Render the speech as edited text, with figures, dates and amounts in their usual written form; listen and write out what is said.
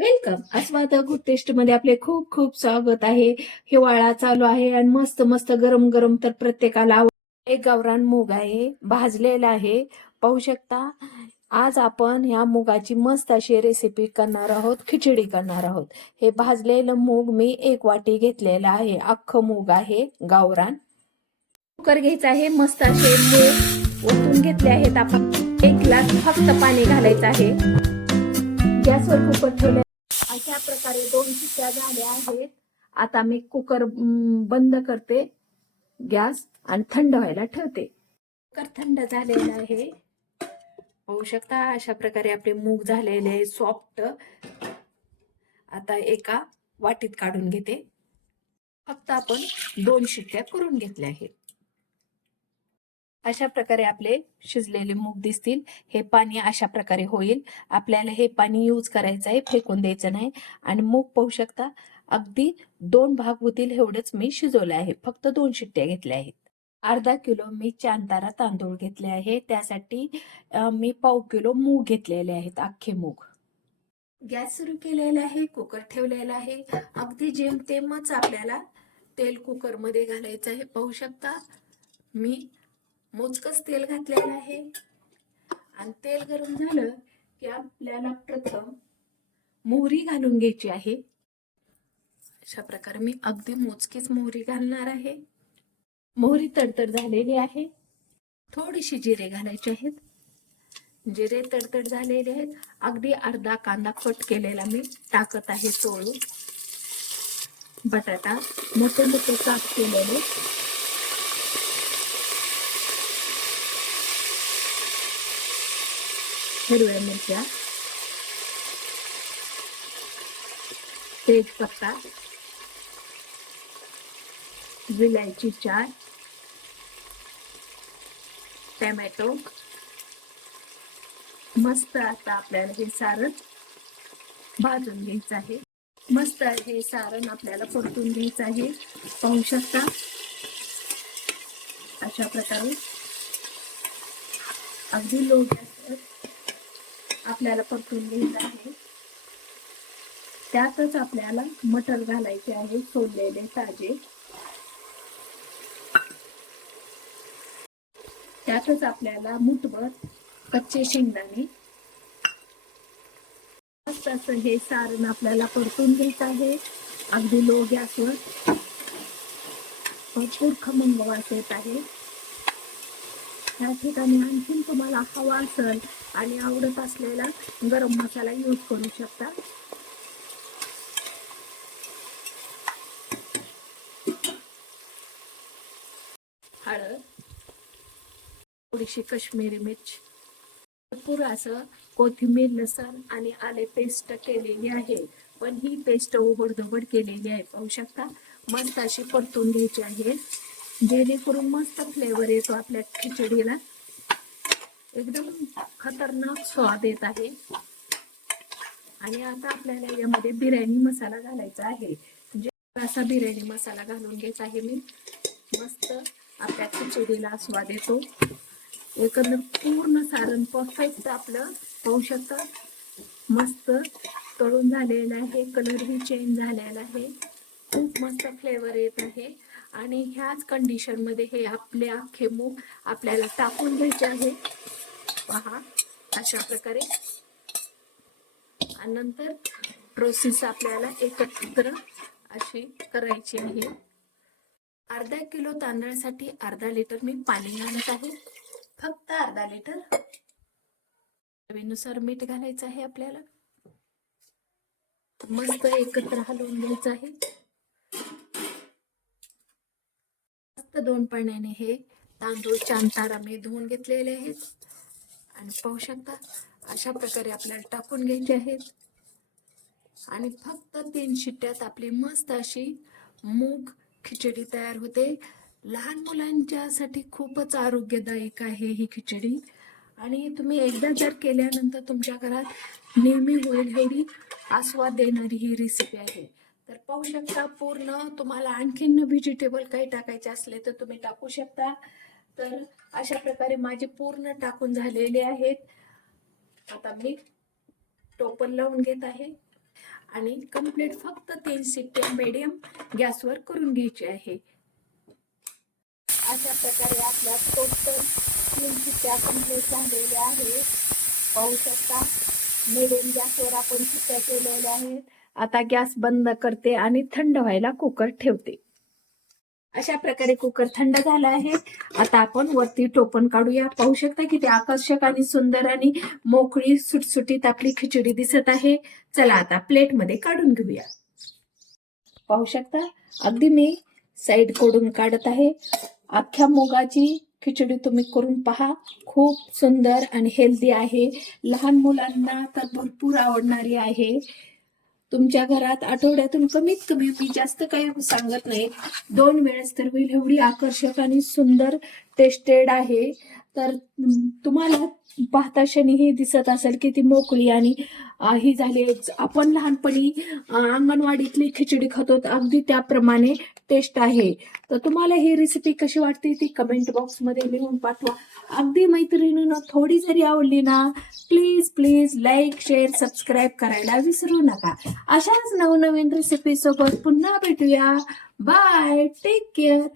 Welcome. आस्वाद good taste मध्ये आपले खूप खूप स्वागत आहे. हिवाळा चालू आहे आणि मस्त मस्त गरम गरम तर प्रत्येकाला एक गावरान मूग आहे, भाजलेला आहे. पाहू शकता. आज आपण ह्या मुगाची मस्त अशी रेसिपी करणार आहोत, खिचडी करणार आहोत. हे भाजलेलं मूग मी 1 वाटी घेतलेलं आहे. अख्खं मूग आहे गावरान. कुकर घ्यायचा आहे. मस्त असे मूग ओतून घेतले आहेत आपण. 1 ग्लास फक्त पाणी घालायचं आहे. गॅसवर कुकर ठेवले. अशा प्रकारे 2 शिट्ट्या झाल्या आहेत. आता मी कुकर बंद करते गॅस आणि थंड व्हायला ठेवते. कुकर थंड झालेला आहे. पाहू शकता अशा प्रकारे आपले मूग झालेले सॉफ्ट. आता एका वाटीत काढून घेते. फक्त आपण 2 शिट्ट्या करून घेतल्या आहेत. अशा प्रकारे आपले शिजलेले मूग दिसतील. हे पाणी अशा प्रकारे होईल. आपल्याला हे पाणी यूज करायचं आहे, फेकून द्यायचं नाही. आणि मूग पाहू शकता अगदी 2 भाग होतील एवढंच मी शिजवलं आहे. फक्त 2 शिट्ट्या घेतल्या आहेत. अर्धा किलो मी चांतारा तांदूळ घेतले आहे. त्यासाठी मी पाव किलो मूग घेतलेले आहेत, अख्खे मूग. गॅस सुरू केलेला आहे, कुकर ठेवलेला आहे. अगदी जेमतेमच आपल्याला तेल कुकर मध्ये घालायचं आहे. पाहू शकता मी मोजकच तेल घातलेलं आहे. आणि तेल गरम झालं की आपल्याला प्रथम मोहरी घालून घ्यायची आहे. अशा प्रकारे मी अगदी मोजकीच मोहरी घालणार आहे. मोहरी तडतड झालेली आहे. थोडीशी जिरे घालायचे आहेत. जिरे तडतड झालेले आहेत. अगदी अर्धा कांदा कट केलेला मी टाकत आहे तोडून. बटाटा मोठे मोठे काप केलेले. हिरव्या मिरच्या, तेजपत्ता, विलायची 4, टोमॅटो. मस्त आता आपल्याला हे सारण भाजून घ्यायचं आहे. मस्त हे सारण आपल्याला परतून घ्यायचं आहे. पाहू शकता अशा प्रकारे अगदी लो गॅसवर आपल्याला परतून घ्यायचं आहे. त्यातच आपल्याला मटर घालायचे आहे, सोललेले ताजे. त्यातच आपल्याला मुठभर कच्चे शेंगदाणे. मस्त असं हे सारण आपल्याला परतून घ्यायचं आहे, अगदी लो गॅसवर. भरपूर खमंग वास येत आहे. या ठिकाणी आणखीन तुम्हाला हवा असेल आणि आवडत असलेला गरम मसाला यूज करू शकता. हळद, थोडीशी काश्मीरी मिरच, भरपूर असं कोथिंबीर, लसण आणि आले पेस्ट केलेली आहे. पण ही पेस्ट ओबडधोबड केलेली आहे. पाहू शकता मस्त अशी परतून घ्यायची आहे, जेणेकरून मस्त फ्लेवर येतो आपल्या खिचडीला. एकदम खतरनाक स्वाद येत आहे. आणि आता आपल्याला यामध्ये बिर्याणी मसाला घालायचा आहे. असा बिर्याणी मसाला घालून घेत आहे मी. मस्त आपल्या खिचडीला स्वाद येतो. एकंदर पूर्ण सारण परफेक्ट आपलं पाहू शकता. मस्त तळून झालेलं आहे, कलरही चेंज झालेला आहे. खूप मस्त फ्लेवर येत आहे. आणि ह्याच कंडिशन मध्ये हे आपले अख्खे मूग आपल्याला टाकून घ्यायचे आहे. पहा अशा प्रकारे. आणि नंतर प्रोसेस आपल्याला एकत्र अशी करायची आहे. अर्धा किलो तांदळासाठी अर्धा लिटर मी पाणी घालत आहे. फक्त अर्धा लिटर. चवीनुसार मीठ घालायचं आहे आपल्याला. मस्त एकत्र हलवून घ्यायचं आहे. मस्त 2 पाण्याने हे तांदूळ चांतारा मी धुवून घेतलेले आहेत. आणि पाहू शकता अशा प्रकारे आपल्याला टाकून घ्यायचे आहेत. आणि फक्त 3 शिट्ट्यात आपली मस्त अशी मूग खिचडी तयार होते. लहान मुलांच्यासाठी खूपच आरोग्यदायक आहे ही खिचडी. आणि तुम्ही एकदा जर केल्यानंतर तुमच्या घरात नेहमी होईल एवढी आस्वाद देणारी ही रेसिपी आहे. तर पाहू शकता पूर्ण. तुम्हाला आणखीन व्हेजिटेबल काही टाकायचे असले तर तुम्ही टाकू शकता. तर अशा प्रकारे माझे पूर्ण टाकून झालेले आहेत. आता मी टोपण लावून घेत आहे. आणि कम्प्लीट फक्त 3 शिट्टे मीडियम गॅसवर करून घ्यायची आहे. अशा प्रकारे आपल्या टोटल 3 शिट्ट्या कम्प्लीट झालेल्या आहेत. पाहू शकता मीडियम गॅसवर आपण शिट्ट्या केलेल्या आहेत. आता गॅस बंद करते आणि थंड व्हायला कुकर ठेवते. अशा प्रकारे कुकर थंड झाला आहे. आता आपण वरती टोपण काढूया. पाहू शकता किती आकर्षक आणि सुंदर आणि मोकळी सुटसुटीत आपली खिचडी दिसत आहे. चला आता प्लेट मध्ये काढून घेऊया. पाहू शकता अगदी मी साईड कडून काढत आहे. अख्ख्या मुगाची खिचडी तुम्ही करून पहा. खूप सुंदर आणि हेल्दी आहे. लहान मुलांना तर भरपूर आवडणारी आहे. तुमच्या घरात आठवड्यातून कमीत कमी, मी जास्त काही सांगत नाही, 2 वेळेस तर होईल. एवढी आकर्षक आणि सुंदर टेस्टेड आहे. तर तुम्हाला पाहता क्षणी हे दिसत असेल की ती मोकळी आणि ही झाली. आपण लहानपणी अंगणवाडीतली खिचडी खातो अगदी त्याप्रमाणे टेस्ट आहे. तर तुम्हाला ही रेसिपी कशी वाटते ती कमेंट बॉक्स मध्ये लिहून पाठवा. अगदी मैत्रिणींनो थोडी जरी आवडली ना, please please like share subscribe करायला विसरू नका. अशाच नवनवीन रेसिपी सोबत पुन्हा भेटूया. Bye, take care.